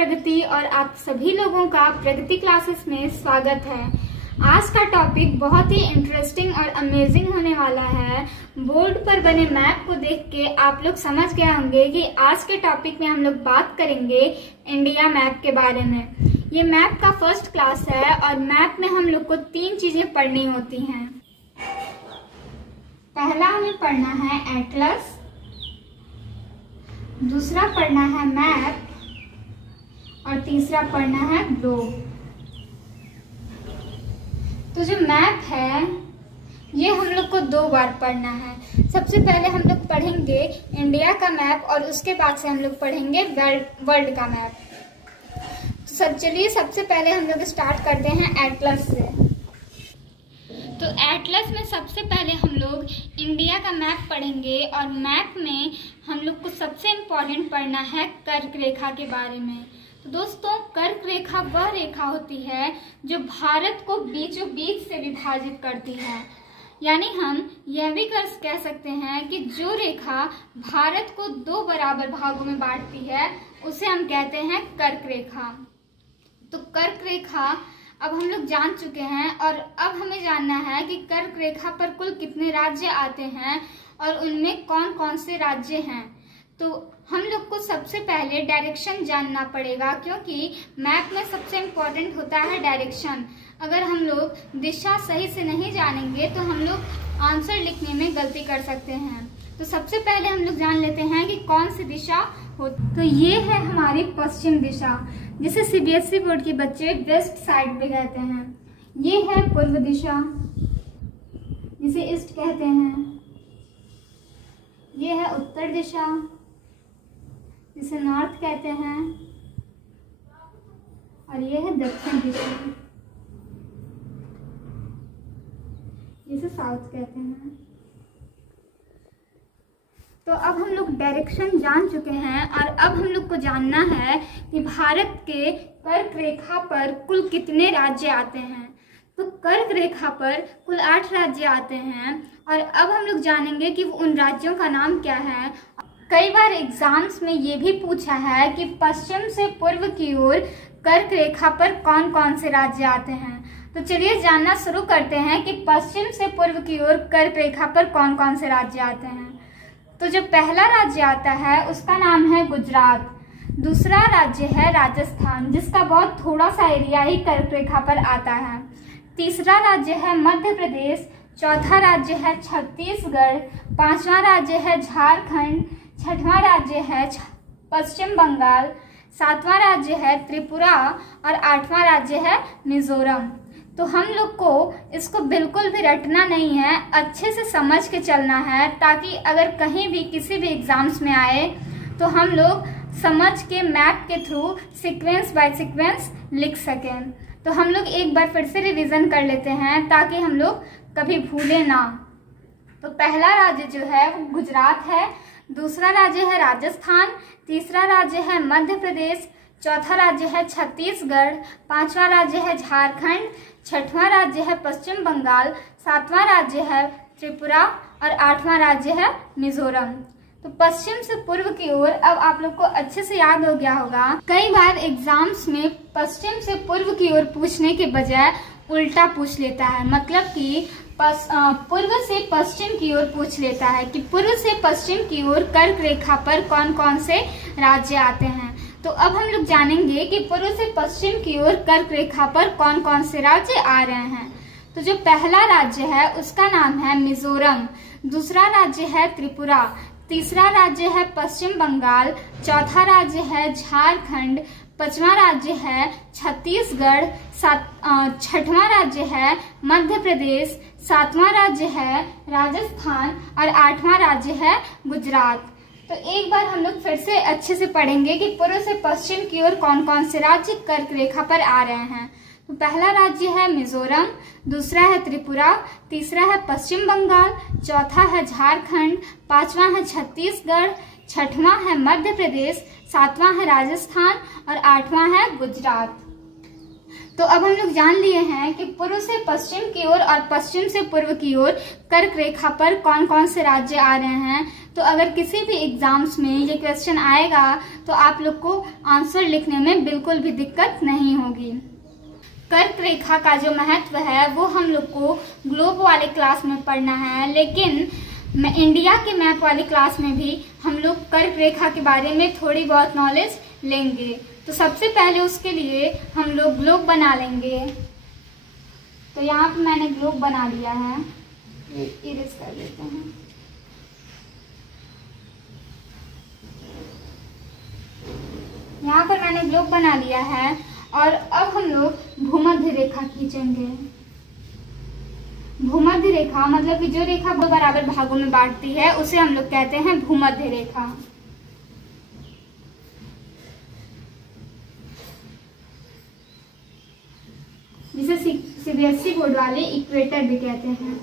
प्रगति और आप सभी लोगों का प्रगति क्लासेस में स्वागत है। आज का टॉपिक बहुत ही इंटरेस्टिंग और अमेजिंग होने वाला है। बोर्ड पर बने मैप को देख के आप लोग समझ गए होंगे कि आज के टॉपिक में हम लोग बात करेंगे इंडिया मैप के बारे में। ये मैप का फर्स्ट क्लास है और मैप में हम लोग को 3 चीजें पढ़नी होती हैं। पहला हमें पढ़ना है एटलस, दूसरा पढ़ना है मैप और तीसरा पढ़ना है ग्लोब। तो जो मैप है ये हम लोग को 2 बार पढ़ना है। सबसे पहले हम लोग पढ़ेंगे इंडिया का मैप और उसके बाद से हम लोग पढ़ेंगे वर्ल्ड का मैप। तो चलिए सबसे पहले हम लोग स्टार्ट करते हैं एटलस से। तो एटलस में सबसे पहले हम लोग इंडिया का मैप पढ़ेंगे और मैप में हम लोग को सबसे इम्पोर्टेंट पढ़ना है कर्क रेखा के बारे में। तो दोस्तों, कर्क रेखा वह रेखा होती है जो भारत को बीचों बीच से विभाजित करती है। यानी हम यह भी कह सकते हैं कि जो रेखा भारत को 2 बराबर भागों में बांटती है उसे हम कहते हैं कर्क रेखा। तो कर्क रेखा अब हम लोग जान चुके हैं और अब हमें जानना है कि कर्क रेखा पर कुल कितने राज्य आते हैं और उनमें कौन कौन से राज्य हैं। तो हम लोग को सबसे पहले डायरेक्शन जानना पड़ेगा, क्योंकि मैप में सबसे इम्पोर्टेंट होता है डायरेक्शन। अगर हम लोग दिशा सही से नहीं जानेंगे तो हम लोग आंसर लिखने में गलती कर सकते हैं। तो सबसे पहले हम लोग जान लेते हैं कि कौन सी दिशा हो। तो ये है हमारी पश्चिम दिशा, जिसे सीबीएसई बोर्ड के बच्चे वेस्ट साइड पे कहते हैं। ये है पूर्व दिशा, जिसे ईस्ट कहते हैं। ये है उत्तर दिशा, जिसे नॉर्थ कहते हैं। और ये है दक्षिण दिशा, जिसे साउथ कहते हैं। तो अब हम लोग डायरेक्शन जान चुके हैं और अब हम लोग को जानना है कि भारत के कर्क रेखा पर कुल कितने राज्य आते हैं। तो कर्क रेखा पर कुल 8 राज्य आते हैं और अब हम लोग जानेंगे कि उन राज्यों का नाम क्या है। कई बार एग्जाम्स में ये भी पूछा है कि पश्चिम से पूर्व की ओर कर्क रेखा पर कौन कौन से राज्य आते हैं। तो चलिए जानना शुरू करते हैं कि पश्चिम से पूर्व की ओर कर्क रेखा पर कौन कौन से राज्य आते हैं। तो जो पहला राज्य आता है उसका नाम है गुजरात, दूसरा राज्य है राजस्थान, जिसका बहुत थोड़ा सा एरिया ही कर्क रेखा पर आता है। तीसरा राज्य है मध्य प्रदेश, चौथा राज्य है छत्तीसगढ़, 5वां राज्य है झारखंड, 6वां राज्य है पश्चिम बंगाल, 7वां राज्य है त्रिपुरा और 8वां राज्य है मिजोरम। तो हम लोग को इसको बिल्कुल भी रटना नहीं है, अच्छे से समझ के चलना है, ताकि अगर कहीं भी किसी भी एग्जाम्स में आए तो हम लोग समझ के मैप के थ्रू सीक्वेंस बाय सीक्वेंस लिख सकें। तो हम लोग एक बार फिर से रिवीजन कर लेते हैं ताकि हम लोग कभी भूलें ना। तो पहला राज्य जो है वो गुजरात है, दूसरा राज्य है राजस्थान, तीसरा राज्य है मध्य प्रदेश, चौथा राज्य है छत्तीसगढ़, 5वां राज्य है झारखंड, 6वां राज्य है पश्चिम बंगाल, 7वां राज्य है त्रिपुरा और 8वां राज्य है मिजोरम। तो पश्चिम से पूर्व की ओर अब आप लोग को अच्छे से याद हो गया होगा। कई बार एग्जाम्स में पश्चिम से पूर्व की ओर पूछने के बजाय उल्टा पूछ लेता है, मतलब कि पूर्व से पश्चिम की ओर पूछ लेता है कि पूर्व से पश्चिम की ओर कर्क रेखा पर कौन कौन से राज्य आते हैं। तो अब हम लोग जानेंगे कि पूर्व से पश्चिम की ओर कर्क रेखा पर कौन कौन से राज्य आ रहे हैं। तो जो पहला राज्य है उसका नाम है मिजोरम, दूसरा राज्य है त्रिपुरा, तीसरा राज्य है पश्चिम बंगाल, चौथा राज्य है झारखंड, 5वां राज्य है छत्तीसगढ़, 6वां राज्य है मध्य प्रदेश, 7वां राज्य है राजस्थान और 8वां राज्य है गुजरात। तो एक बार हम लोग फिर से अच्छे से पढ़ेंगे कि पूर्व से पश्चिम की ओर कौन कौन से राज्य कर्क रेखा पर आ रहे हैं। तो पहला राज्य है मिजोरम, दूसरा है त्रिपुरा, तीसरा है पश्चिम बंगाल, चौथा है झारखंड, 5वां है छत्तीसगढ़, 6वां है मध्य प्रदेश, 7वां है राजस्थान और 8वां है गुजरात। तो अब हम लोग जान लिए हैं कि पूर्व से पश्चिम की ओर और पश्चिम से पूर्व की ओर कर्क रेखा पर कौन कौन से राज्य आ रहे हैं। तो अगर किसी भी एग्जाम्स में ये क्वेश्चन आएगा तो आप लोग को आंसर लिखने में बिल्कुल भी दिक्कत नहीं होगी। कर्क रेखा का जो महत्व है वो हम लोग को ग्लोब वाले क्लास में पढ़ना है, लेकिन इंडिया के मैप वाली क्लास में भी हम लोग कर्क रेखा के बारे में थोड़ी बहुत नॉलेज लेंगे। तो सबसे पहले उसके लिए हम लोग ग्लोब बना लेंगे। तो यहाँ पे मैंने ग्लोब बना लिया है, इरेज कर देते हैं। यहाँ पर मैंने ग्लोब बना लिया है और अब हम लोग भूमध्य रेखा खींचेंगे। भूमध्य रेखा मतलब कि जो रेखा दो बराबर भागों में बांटती है उसे हम लोग कहते हैं भूमध्य रेखा। जिसे सीबीएसई बोर्ड वाले इक्वेटर भी कहते हैं।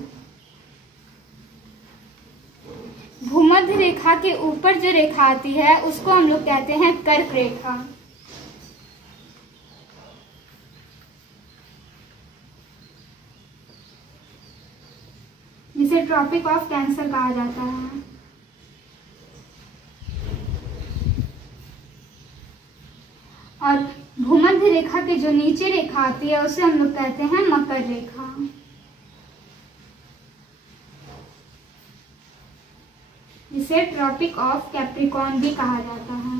भूमध्य रेखा के ऊपर जो रेखा आती है उसको हम लोग कहते हैं कर्क रेखा। जिसे ट्रॉपिक ऑफ कैंसर कहा जाता है। और भूमध्य रेखा के जो नीचे रेखा आती है उसे हम लोग कहते हैं मकर रेखा। जिसे ट्रॉपिक ऑफ कैप्रिकॉर्न भी कहा जाता है।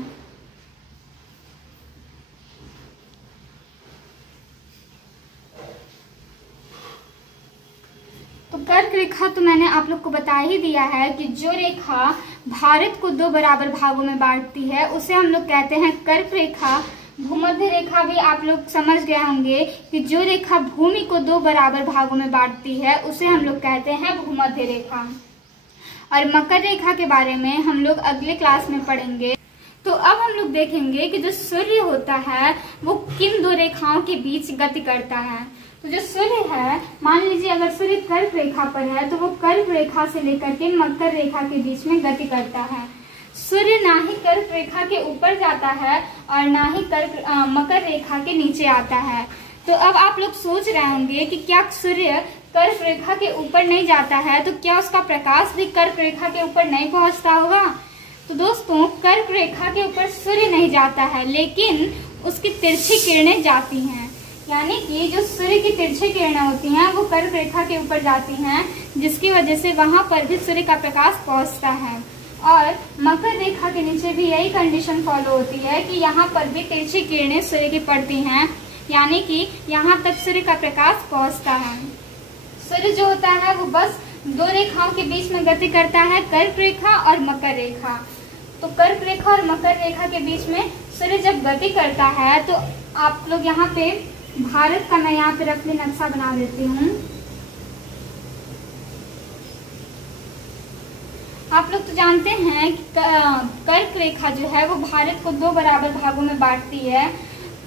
तो कर्क रेखा तो मैंने आप लोग को बता ही दिया है कि जो रेखा भारत को दो बराबर भागों में बांटती है उसे हम लोग कहते हैं कर्क रेखा। भूमध्य रेखा भी आप लोग समझ गए होंगे कि जो रेखा भूमि को दो बराबर भागों में बांटती है उसे हम लोग कहते हैं भूमध्य रेखा। और मकर रेखा के बारे में हम लोग अगले क्लास में पढ़ेंगे। तो अब हम लोग देखेंगे कि जो सूर्य होता है वो किन दो रेखाओं के बीच गति करता है। तो जो सूर्य है, मान लीजिए अगर सूर्य कर्क रेखा पर है तो वो कर्क रेखा से लेकर के मकर रेखा के बीच में गति करता है। सूर्य ना ही कर्क रेखा के ऊपर जाता है और ना ही मकर रेखा के नीचे आता है। तो अब आप लोग सोच रहे होंगे कि क्या सूर्य कर्क रेखा के ऊपर नहीं जाता है तो क्या उसका प्रकाश भी कर्क रेखा के ऊपर नहीं पहुंचता होगा। तो दोस्तों, कर्क रेखा के ऊपर सूर्य नहीं जाता है लेकिन उसकी तिरछी किरणें जाती हैं। यानी कि जो सूर्य की तिरछी किरणें होती हैं वो कर्क रेखा के ऊपर जाती हैं, जिसकी वजह से वहां पर भी सूर्य का प्रकाश पहुंचता है। और मकर रेखा के नीचे भी यही कंडीशन फॉलो होती है कि यहाँ पर भी तिरछी किरणें सूर्य की पड़ती हैं, यानी कि यहाँ तक सूर्य का प्रकाश पहुंचता है। सूर्य जो होता है वो बस दो रेखाओं के बीच में गति करता है, कर्क रेखा और मकर रेखा। तो कर्क रेखा और मकर रेखा के बीच में सूर्य जब गति करता है तो आप लोग यहाँ पे भारत का मैं यहाँ पे रफली नक्शा बना देती हूँ। आप लोग तो जानते हैं कि कर्क रेखा जो है वो भारत को दो बराबर भागों में बांटती है।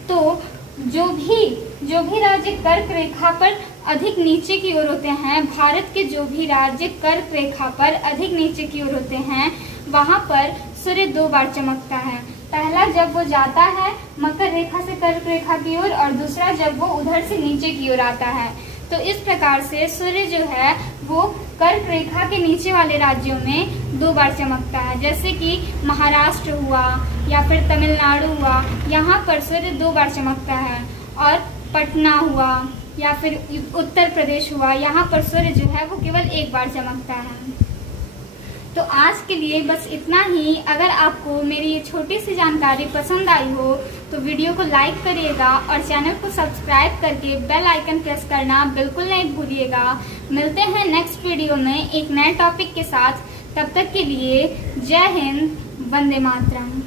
तो जो भी राज्य कर्क रेखा पर अधिक नीचे की ओर होते हैं, भारत के जो भी राज्य कर्क रेखा पर अधिक नीचे की ओर होते हैं वहां पर सूर्य दो बार चमकता है। पहला जब वो जाता है मकर रेखा से कर्क रेखा की ओर और दूसरा जब वो उधर से नीचे की ओर आता है। तो इस प्रकार से सूर्य जो है वो कर्क रेखा के नीचे वाले राज्यों में दो बार चमकता है, जैसे कि महाराष्ट्र हुआ या फिर तमिलनाडु हुआ, यहाँ पर सूर्य दो बार चमकता है। और पटना हुआ या फिर उत्तर प्रदेश हुआ, यहाँ पर सूर्य जो है वो केवल एक बार चमकता है। तो आज के लिए बस इतना ही। अगर आपको मेरी ये छोटी सी जानकारी पसंद आई हो तो वीडियो को लाइक करिएगा और चैनल को सब्सक्राइब करके बेल आइकन प्रेस करना बिल्कुल नहीं भूलिएगा। मिलते हैं नेक्स्ट वीडियो में एक नए टॉपिक के साथ। तब तक के लिए जय हिंद, वंदे मातरम।